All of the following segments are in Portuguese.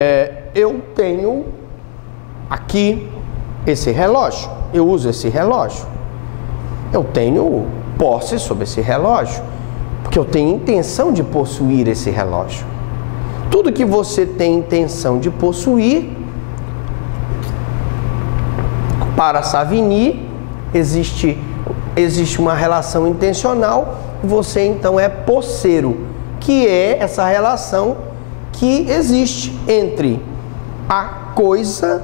Eu tenho aqui esse relógio, eu uso esse relógio, eu tenho posse sobre esse relógio, porque eu tenho intenção de possuir esse relógio. Tudo que você tem intenção de possuir, para Savigny, existe uma relação intencional, você então é posseiro, que é essa relação que existe entre a coisa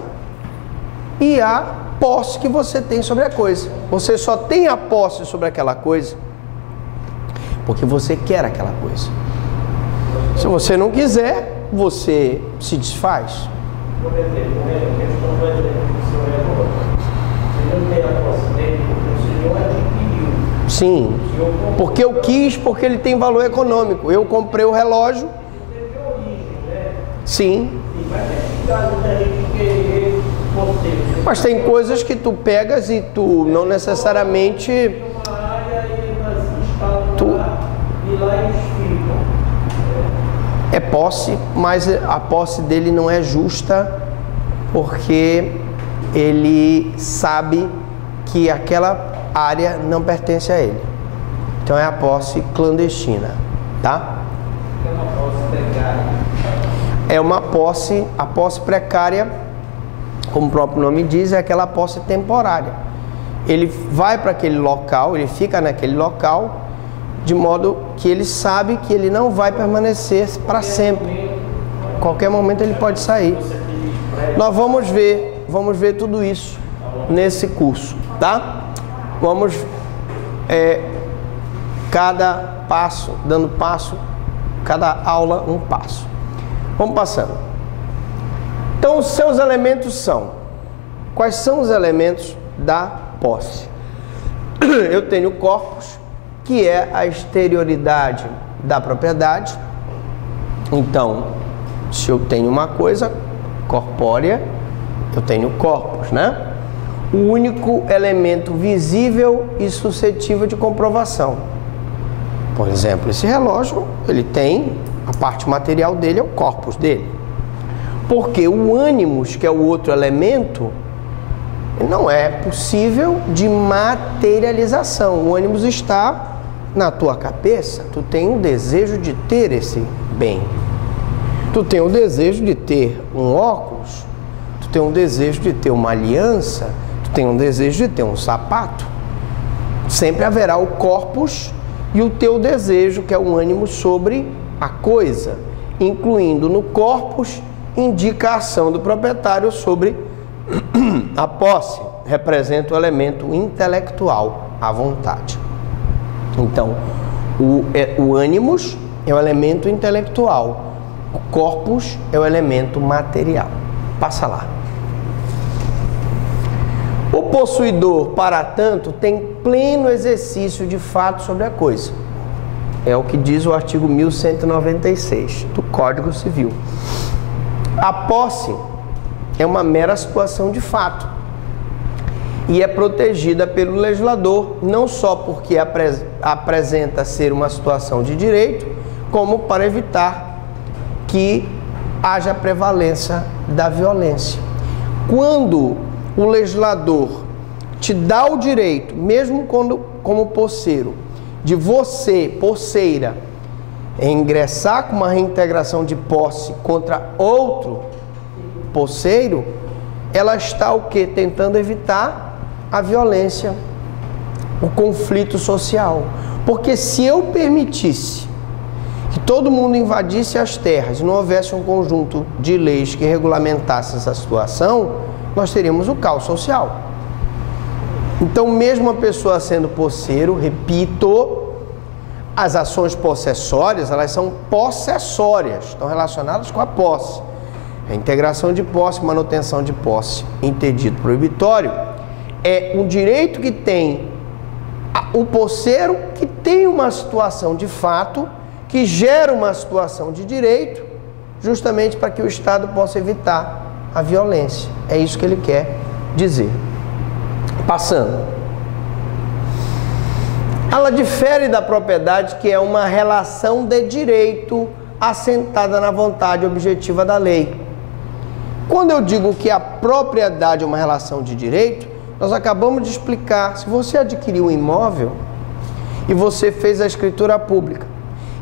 e a posse que você tem sobre a coisa. Você só tem a posse sobre aquela coisa porque você quer aquela coisa. Se você não quiser, você se desfaz. Por exemplo, a questão do exemplo que o senhor levou, você não tem a posse dele porque o senhor adquiriu. Sim, porque eu quis, porque ele tem valor econômico. Eu comprei o relógio. Sim. Mas tem coisas que tu pegas e tu não necessariamente é posse, mas a posse dele não é justa porque ele sabe que aquela área não pertence a ele. Então é a posse clandestina, tá? É uma posse precária. É uma posse, a posse precária, como o próprio nome diz, é aquela posse temporária. Ele vai para aquele local, ele fica naquele local, de modo que ele sabe que ele não vai permanecer para sempre. A qualquer momento ele pode sair. Nós vamos ver tudo isso nesse curso, tá? Vamos cada passo, dando passo, cada aula um passo. Vamos passando. Então, os seus elementos são... Quais são os elementos da posse? Eu tenho corpus, que é a exterioridade da propriedade. Então, se eu tenho uma coisa corpórea, eu tenho corpus, né? O único elemento visível e suscetível de comprovação. Por exemplo, esse relógio, ele tem... A parte material dele é o corpus dele. Porque o ânimos, que é o outro elemento, não é possível de materialização. O ânimos está na tua cabeça. Tu tem um desejo de ter esse bem. Tu tem o desejo de ter um óculos. Tu tem um desejo de ter uma aliança. Tu tem um desejo de ter um sapato. Sempre haverá o corpus e o teu desejo, que é o ânimo sobre a coisa, incluindo no corpus, indica a ação do proprietário sobre a posse, representa o elemento intelectual, a vontade. Então, o ânimos é o elemento intelectual, o corpus é o elemento material. Passa lá. O possuidor, para tanto, tem pleno exercício de fato sobre a coisa. É o que diz o artigo 1196 do Código Civil. A posse é uma mera situação de fato e é protegida pelo legislador, não só porque apresenta ser uma situação de direito, como para evitar que haja prevalência da violência. Quando o legislador te dá o direito, mesmo como posseiro, de você, posseira, ingressar com uma reintegração de posse contra outro posseiro, ela está o quê? Tentando evitar a violência, o conflito social. Porque se eu permitisse que todo mundo invadisse as terras e não houvesse um conjunto de leis que regulamentasse essa situação, nós teríamos o caos social. Então, mesmo a pessoa sendo posseiro, repito, as ações possessórias, elas são possessórias, estão relacionadas com a posse. A integração de posse, manutenção de posse, interdito proibitório, é um direito que tem o posseiro, que tem uma situação de fato, que gera uma situação de direito, justamente para que o Estado possa evitar a violência. É isso que ele quer dizer. Passando. Ela difere da propriedade, que é uma relação de direito assentada na vontade objetiva da lei. Quando eu digo que a propriedade é uma relação de direito, nós acabamos de explicar, se você adquiriu um imóvel e você fez a escritura pública,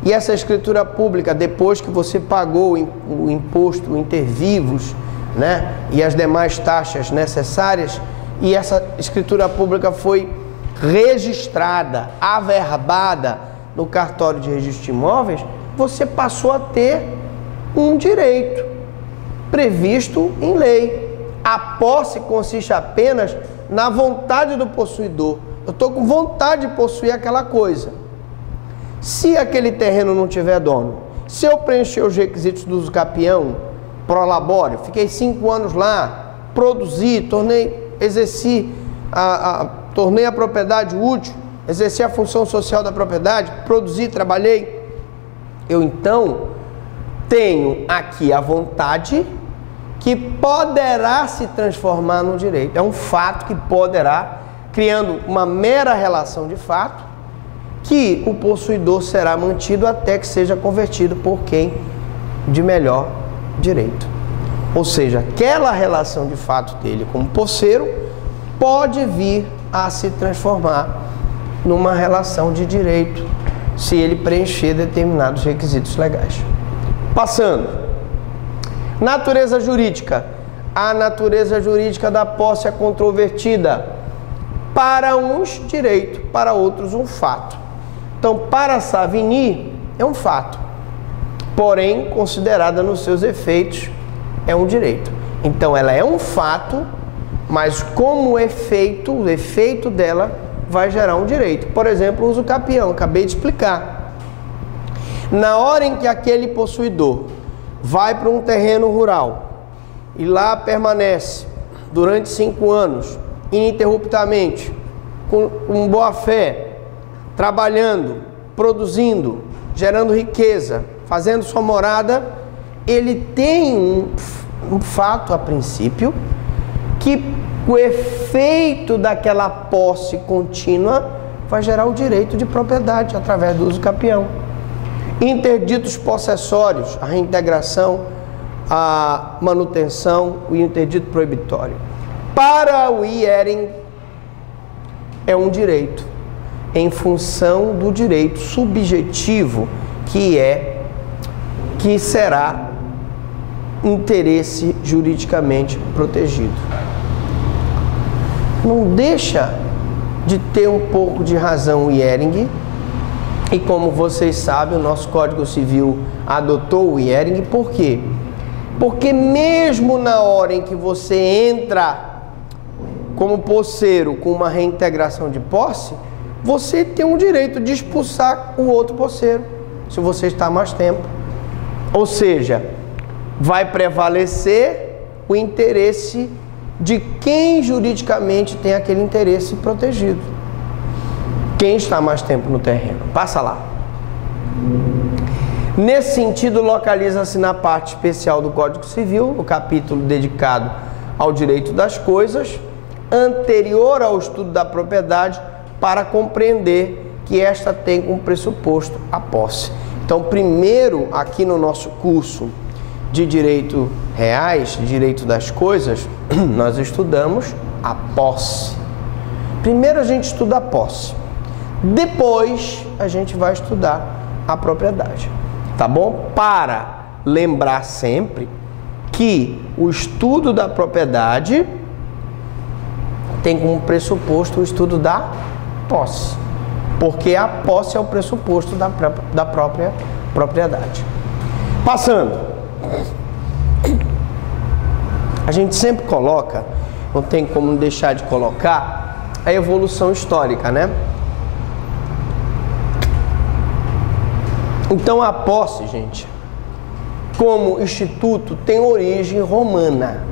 e essa escritura pública, depois que você pagou o imposto, o intervivos, né, e as demais taxas necessárias, e essa escritura pública foi registrada, averbada no cartório de registro de imóveis, você passou a ter um direito previsto em lei. A posse consiste apenas na vontade do possuidor. Eu estou com vontade de possuir aquela coisa. Se aquele terreno não tiver dono, se eu preencher os requisitos do usucapião, prolabore, fiquei 5 anos lá, produzi, exerci tornei a propriedade útil, exerci a função social da propriedade, produzi, trabalhei, eu então tenho aqui a vontade que poderá se transformar no direito. É um fato que poderá, criando uma mera relação de fato, que o possuidor será mantido até que seja convertido por quem de melhor direito. Ou seja, aquela relação de fato dele como posseiro pode vir a se transformar numa relação de direito, se ele preencher determinados requisitos legais. Passando. Natureza jurídica. A natureza jurídica da posse é controvertida. Para uns, direito, para outros, um fato. Então, para Savigny, é um fato. Porém, considerada nos seus efeitos, é um direito. Então, ela é um fato, mas como efeito, o efeito dela vai gerar um direito. Por exemplo, o usucapião, acabei de explicar. Na hora em que aquele possuidor vai para um terreno rural e lá permanece durante 5 anos, ininterruptamente, com boa fé, trabalhando, produzindo, gerando riqueza, fazendo sua morada, ele tem um fato a princípio que o efeito daquela posse contínua vai gerar o direito de propriedade através do usucapião. Interditos possessórios, a reintegração, a manutenção, o interdito proibitório. Para o hierin é um direito, em função do direito subjetivo que será interesse juridicamente protegido. Não deixa de ter um pouco de razão o hierin, e como vocês sabem, o nosso Código Civil adotou o hierin. Por quê? Porque mesmo na hora em que você entra como posseiro com uma reintegração de posse, você tem um direito de expulsar o outro posseiro, se você está mais tempo. Ou seja, vai prevalecer o interesse de quem juridicamente tem aquele interesse protegido. Quem está mais tempo no terreno. Passa lá. Nesse sentido, localiza-se na parte especial do Código Civil, o capítulo dedicado ao direito das coisas, anterior ao estudo da propriedade, para compreender que esta tem como pressuposto a posse. Então, primeiro, aqui no nosso curso de direito reais, direito das coisas, nós estudamos a posse. Primeiro a gente estuda a posse, depois a gente vai estudar a propriedade, tá bom? Para lembrar sempre que o estudo da propriedade tem como pressuposto o estudo da posse, porque a posse é o pressuposto da própria propriedade. Passando, a gente sempre coloca, não tem como deixar de colocar, a evolução histórica, né? Então a posse, gente, como instituto, tem origem romana.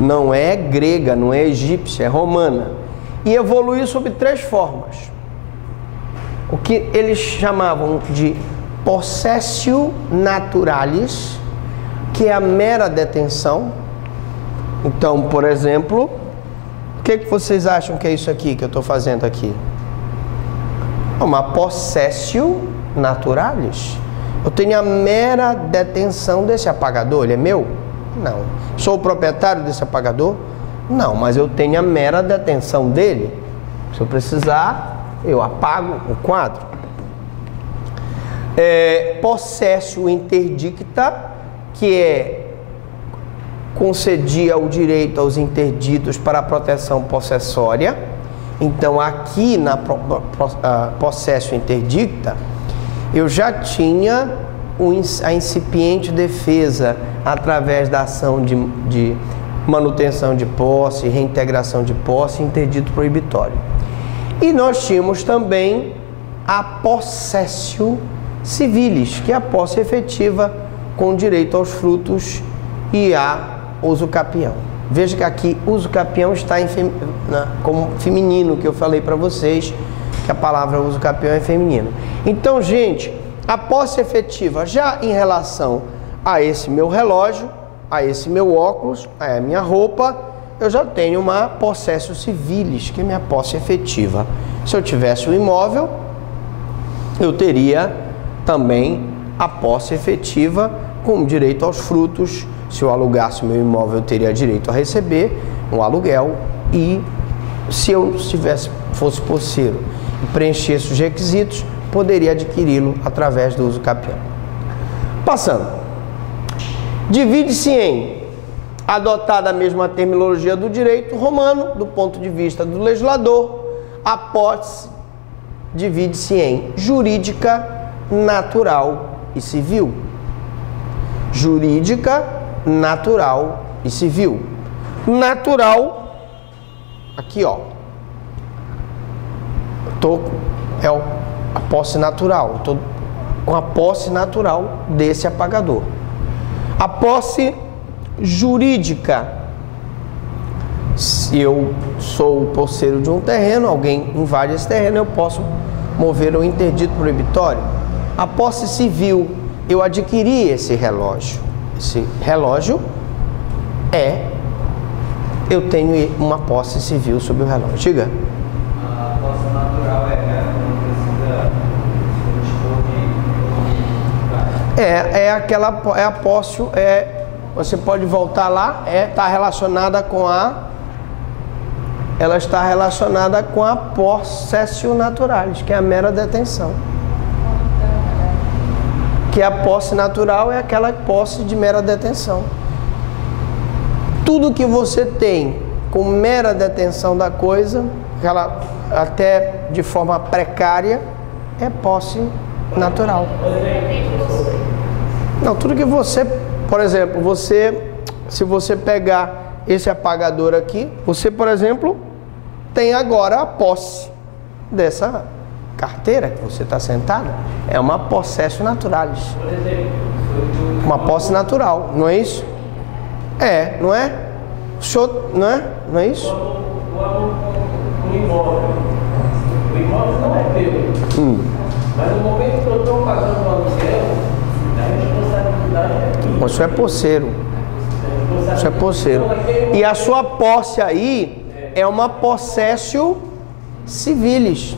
Não é grega, não é egípcia, é romana. E evoluiu sob 3 formas. O que eles chamavam de possessio naturalis, que é a mera detenção. Então, por exemplo, o que vocês acham que é isso aqui que eu estou fazendo aqui? Uma possessio naturalis. Eu tenho a mera detenção desse apagador, ele é meu? Não. Sou o proprietário desse apagador? Não, mas eu tenho a mera detenção dele. Se eu precisar, eu apago o quadro. Possessio interdicta, que concedia o direito aos interditos para a proteção possessória. Então, aqui na possessio interdicta, eu já tinha a incipiente defesa através da ação de manutenção de posse, reintegração de posse e interdito proibitório. E nós tínhamos também a possessio civilis, que é a posse efetiva com direito aos frutos e a usucapião. Veja que aqui usucapião está como feminino, que eu falei para vocês, que a palavra usucapião é feminino. Então, gente, a posse efetiva já em relação a esse meu relógio, a esse meu óculos, a minha roupa, eu já tenho uma possessio civilis, que é minha posse efetiva. Se eu tivesse o imóvel, eu teria também a posse efetiva com direito aos frutos. Se eu alugasse o meu imóvel, eu teria direito a receber um aluguel, e se eu fosse posseiro e preenchesse os requisitos, poderia adquiri-lo através do usucapião. Passando. Divide-se em, adotada a mesma terminologia do direito romano, do ponto de vista do legislador, a posse divide-se em jurídica, natural e civil. Jurídica, natural e civil. Natural, aqui ó, a posse natural, estou com a posse natural desse apagador. A posse jurídica, se eu sou o posseiro de um terreno, alguém invade esse terreno, eu posso mover o interdito proibitório. A posse civil, eu adquiri esse relógio. Esse relógio eu tenho uma posse civil sobre o relógio. Diga. A posse natural não precisa é a posse, você pode voltar lá, está relacionada com ela está relacionada com a possessio naturalis, que é a mera detenção. Que a posse natural é aquela posse de mera detenção. Tudo que você tem com mera detenção da coisa, até de forma precária, é posse natural. Não, tudo que você, por exemplo, se você pegar esse apagador aqui, você, por exemplo, tem agora a posse dessa carteira que você está sentado. É uma possessio naturalis. Uma posse natural, não é isso? Não é? Não é isso? O imóvel não é teu. Mas no momento que eu estou pagando o aluguel, a responsabilidade é minha. Isso é posseiro. Isso é posseiro. E a sua posse aí é uma possessio civilis.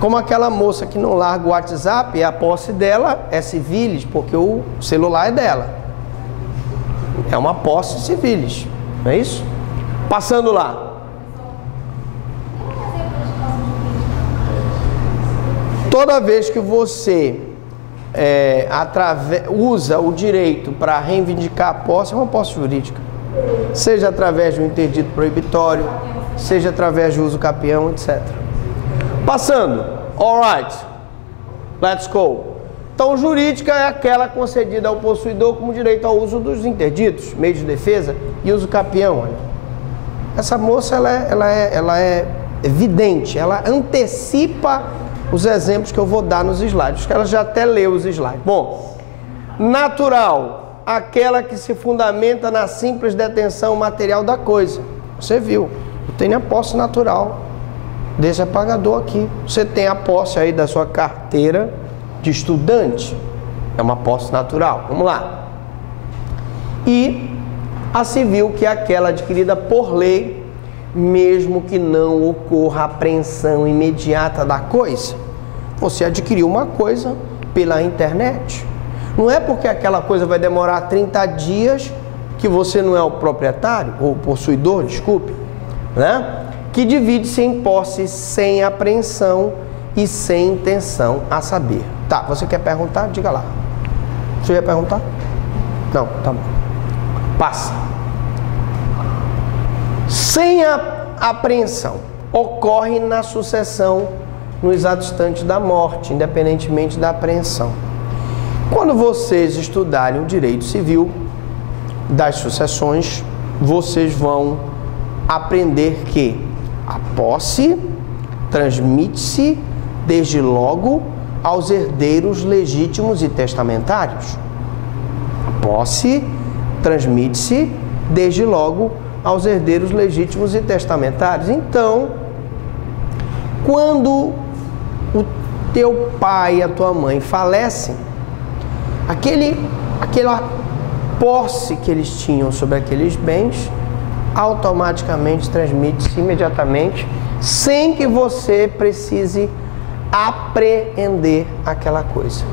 Como aquela moça que não larga o WhatsApp, a posse dela é civilis, porque o celular é dela. É uma posse civilis, não é isso? Passando lá. Toda vez que você usa o direito para reivindicar a posse, é uma posse jurídica. Seja através de um interdito proibitório, seja através de uso capião, etc. Passando. Alright. Let's go. Então, jurídica é aquela concedida ao possuidor como direito ao uso dos interditos, meio de defesa e uso capião. Olha. Essa moça, ela é evidente, ela antecipa os exemplos que eu vou dar nos slides, que ela já até leu os slides. Bom, natural, aquela que se fundamenta na simples detenção material da coisa. Você viu, eu tenho a posse natural desse apagador aqui. Você tem a posse aí da sua carteira de estudante, é uma posse natural. Vamos lá. E a civil, que é aquela adquirida por lei, mesmo que não ocorra apreensão imediata da coisa. Você adquiriu uma coisa pela internet. Não é porque aquela coisa vai demorar 30 dias que você não é o proprietário, ou possuidor, desculpe, né? Que divide-se em posse sem apreensão e sem intenção a saber. Tá, você quer perguntar? Diga lá. Você ia perguntar? Não, tá bom. Passa. Sem a apreensão, ocorre na sucessão no exato instante da morte, independentemente da apreensão. Quando vocês estudarem o direito civil das sucessões, vocês vão aprender que a posse transmite-se desde logo aos herdeiros legítimos e testamentários. A posse transmite-se desde logo aos herdeiros legítimos e testamentários. Então, quando o teu pai e a tua mãe falecem, aquela posse que eles tinham sobre aqueles bens automaticamente transmite-se imediatamente, sem que você precise apreender aquela coisa.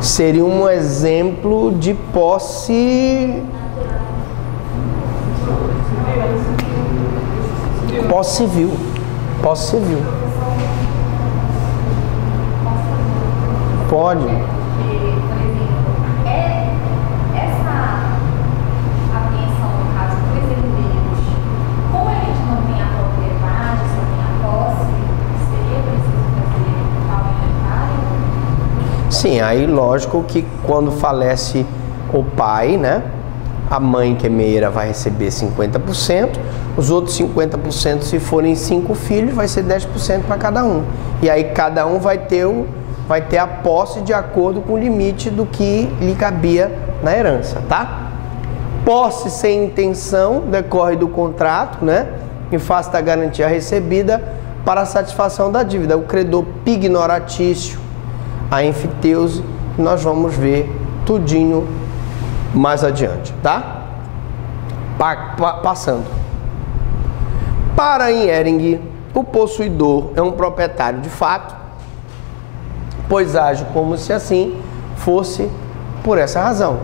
Seria um exemplo de posse civil. Posse civil. Pode. Por exemplo, essa apreensão, no caso, dos herdeiros, como a gente não tem a propriedade, só tem a posse, seria preciso fazer tal inventário? Sim, aí lógico que quando falece o pai, né? A mãe que é meieira vai receber 50%, os outros 50%, se forem 5 filhos, vai ser 10% para cada um. E aí cada um vai ter a posse de acordo com o limite do que lhe cabia na herança, tá? Posse sem intenção decorre do contrato, né? Em face da garantia recebida para a satisfação da dívida. O credor pignoratício, a enfiteuse, nós vamos ver tudinho mais adiante, tá? Passando. Para Hering, o possuidor é um proprietário de fato, pois age como se assim fosse por essa razão.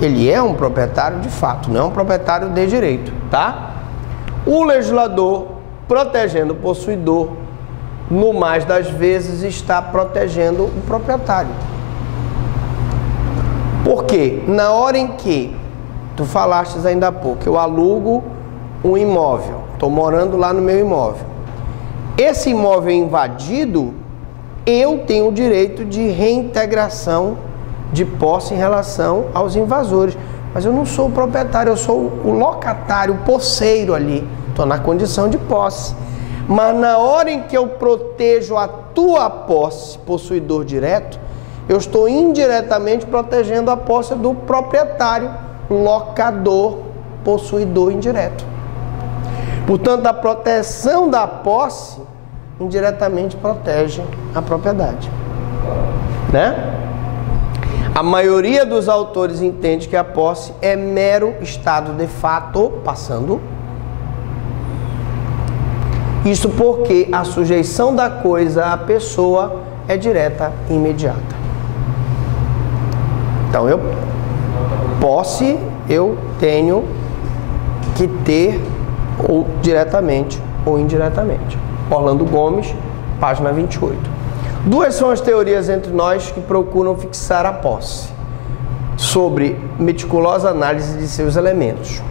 Ele é um proprietário de fato, não é um proprietário de direito, tá? O legislador, protegendo o possuidor, no mais das vezes está protegendo o proprietário. Porque na hora em que tu falaste ainda há pouco, eu alugo um imóvel, estou morando lá no meu imóvel. Esse imóvel invadido, eu tenho o direito de reintegração de posse em relação aos invasores. Mas eu não sou o proprietário, eu sou o locatário, o posseiro ali. Estou na condição de posse. Mas na hora em que eu protejo a tua posse, possuidor direto, eu estou indiretamente protegendo a posse do proprietário, locador, possuidor indireto. Portanto, a proteção da posse indiretamente protege a propriedade, né? A maioria dos autores entende que a posse é mero estado de fato, passando. Isso porque a sujeição da coisa à pessoa é direta e imediata. Então, posse eu tenho que ter ou diretamente ou indiretamente. Orlando Gomes, página 28. Duas são as teorias entre nós que procuram fixar a posse, sobre meticulosa análise de seus elementos.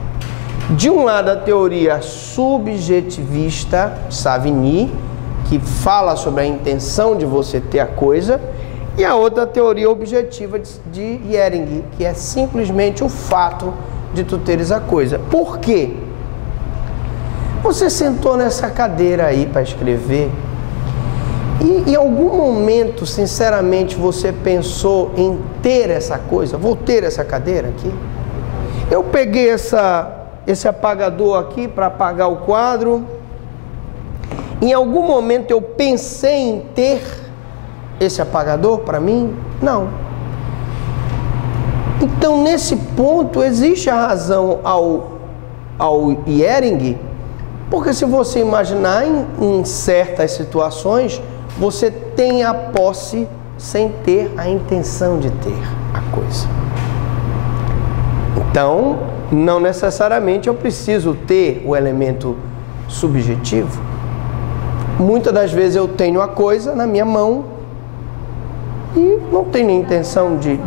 De um lado, a teoria subjetivista, Savigny, que fala sobre a intenção de você ter a coisa, e a outra, a teoria objetiva de Hering, que é simplesmente o fato de tu teres a coisa. Por quê? Você sentou nessa cadeira aí para escrever e em algum momento, sinceramente, você pensou em ter essa coisa? Vou ter essa cadeira aqui? Eu peguei esse apagador aqui para apagar o quadro. Em algum momento eu pensei em ter esse apagador para mim? Não. Então, nesse ponto, existe a razão ao Hering, porque se você imaginar em certas situações, você tem a posse sem ter a intenção de ter a coisa. Então, não necessariamente eu preciso ter o elemento subjetivo. Muitas das vezes eu tenho a coisa na minha mão e não tenho nem intenção de...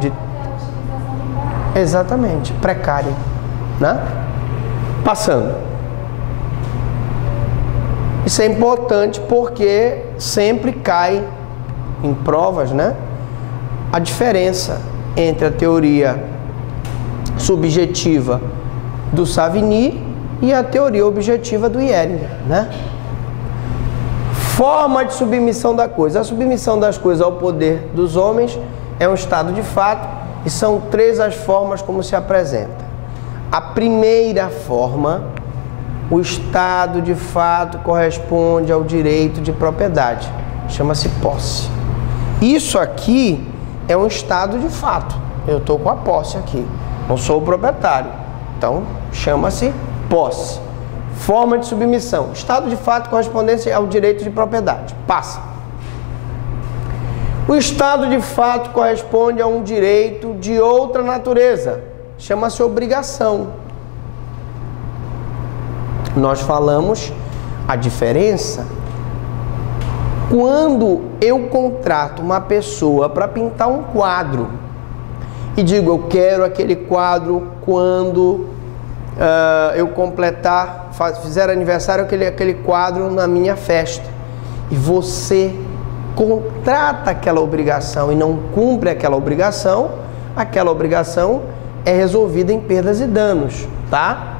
Exatamente, precária, né? Passando. Isso é importante porque sempre cai em provas, né? A diferença entre a teoria subjetiva do Savigny e a teoria objetiva do Ehringer, né? Forma de submissão da coisa. A submissão das coisas ao poder dos homens é um estado de fato e são 3 as formas como se apresenta. A primeira forma, o estado de fato corresponde ao direito de propriedade. Chama-se posse. Isso aqui é um estado de fato. Eu estou com a posse aqui. Não sou o proprietário. Então, chama-se posse. Forma de submissão. Estado de fato correspondente ao direito de propriedade. Passa. O estado de fato corresponde a um direito de outra natureza. Chama-se obrigação. Nós falamos a diferença quando eu contrato uma pessoa para pintar um quadro e digo, eu quero aquele quadro quando eu completar, fizer aniversário, aquele quadro na minha festa. E você contrata aquela obrigação e não cumpre aquela obrigação é resolvida em perdas e danos, tá?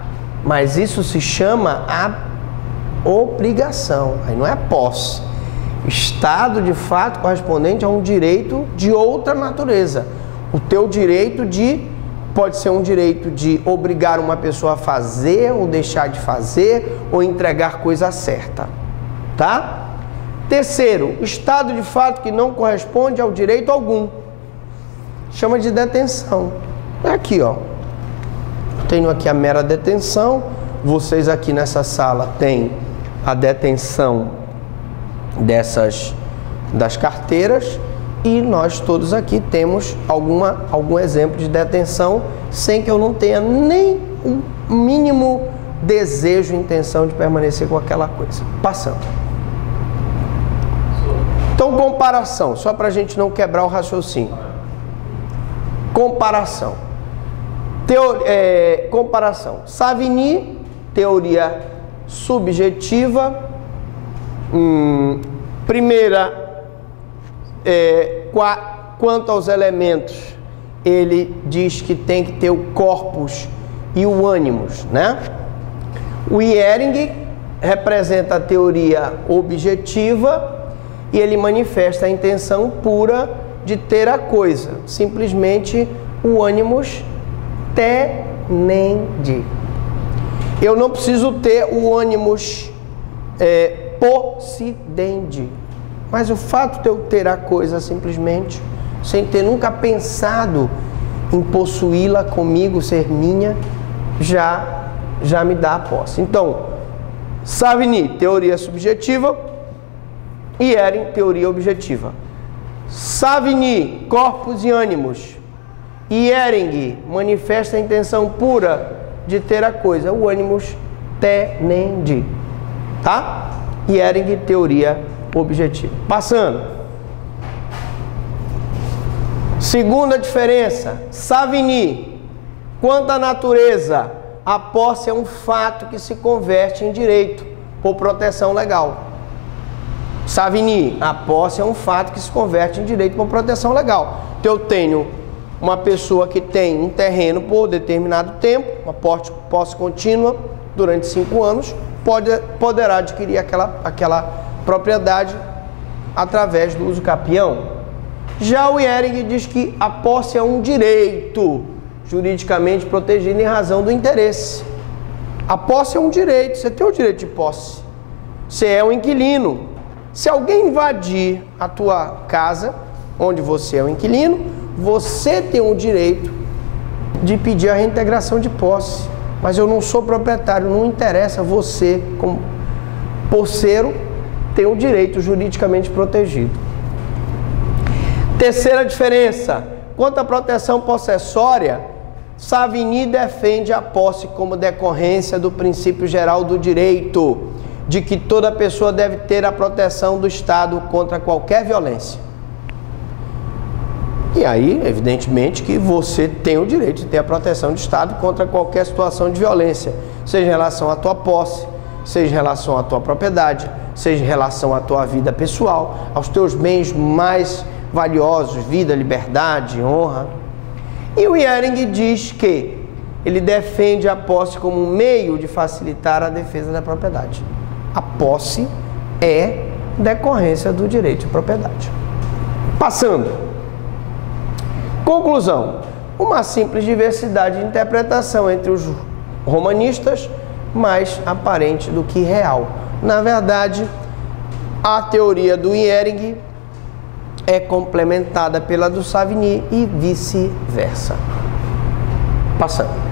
Mas isso se chama a obrigação, aí não é posse. Estado de fato correspondente a um direito de outra natureza. O teu direito pode ser um direito de obrigar uma pessoa a fazer ou deixar de fazer ou entregar coisa certa, tá? Terceiro, estado de fato que não corresponde ao direito algum. Chama de detenção. É aqui, ó. Tenho aqui a mera detenção. Vocês aqui nessa sala têm a detenção das carteiras e nós todos aqui temos algum exemplo de detenção sem que eu não tenha nem um mínimo desejo e intenção de permanecer com aquela coisa. Passando. Então, comparação, só para a gente não quebrar o raciocínio. Comparação. Comparação. Savigny, teoria subjetiva. Primeira, quanto aos elementos, ele diz que tem que ter o corpus e o ânimos, né? O Ehringer representa a teoria objetiva e ele manifesta a intenção pura de ter a coisa, simplesmente o ânimos tenendi. Eu não preciso ter o ânimos possidendi, mas o fato de eu ter a coisa simplesmente, sem ter nunca pensado em possuí-la comigo, ser minha, já me dá a posse. Então, Savigny, teoria subjetiva, e Ehringer, teoria objetiva. Savigny, corpus e ânimos, e Ehringer manifesta a intenção pura de ter a coisa, o ânimos tenendi, tá? E Ehringer, teoria objetiva. Passando. Segunda diferença, Savigny, quanto à natureza, a posse é um fato que se converte em direito por proteção legal. Savigny, a posse é um fato que se converte em direito por proteção legal. Então eu tenho uma pessoa que tem um terreno por determinado tempo, uma posse contínua durante 5 anos, poderá adquirir aquela propriedade através do uso capião. Já o Ehringer diz que a posse é um direito juridicamente protegido em razão do interesse. A posse é um direito, você tem o direito de posse. Você é um inquilino. Se alguém invadir a tua casa, onde você é um inquilino, você tem o direito de pedir a reintegração de posse. Mas eu não sou proprietário, não interessa, você, como posseiro, tem o direito juridicamente protegido. Terceira diferença, quanto à proteção possessória, Savigny defende a posse como decorrência do princípio geral do direito, de que toda pessoa deve ter a proteção do Estado contra qualquer violência. E aí, evidentemente, que você tem o direito de ter a proteção do Estado contra qualquer situação de violência, seja em relação à tua posse, seja em relação à tua propriedade, seja em relação à tua vida pessoal, aos teus bens mais valiosos, vida, liberdade, honra. E o Iering diz que ele defende a posse como um meio de facilitar a defesa da propriedade. A posse é decorrência do direito de propriedade. Passando. Conclusão. Uma simples diversidade de interpretação entre os romanistas, mais aparente do que real. Na verdade, a teoria do Iering é complementada pela do Savigny e vice-versa. Passando.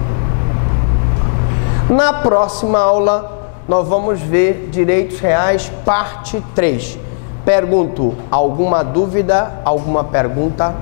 Na próxima aula, nós vamos ver Direitos Reais, parte 3. Pergunto, alguma dúvida, alguma pergunta?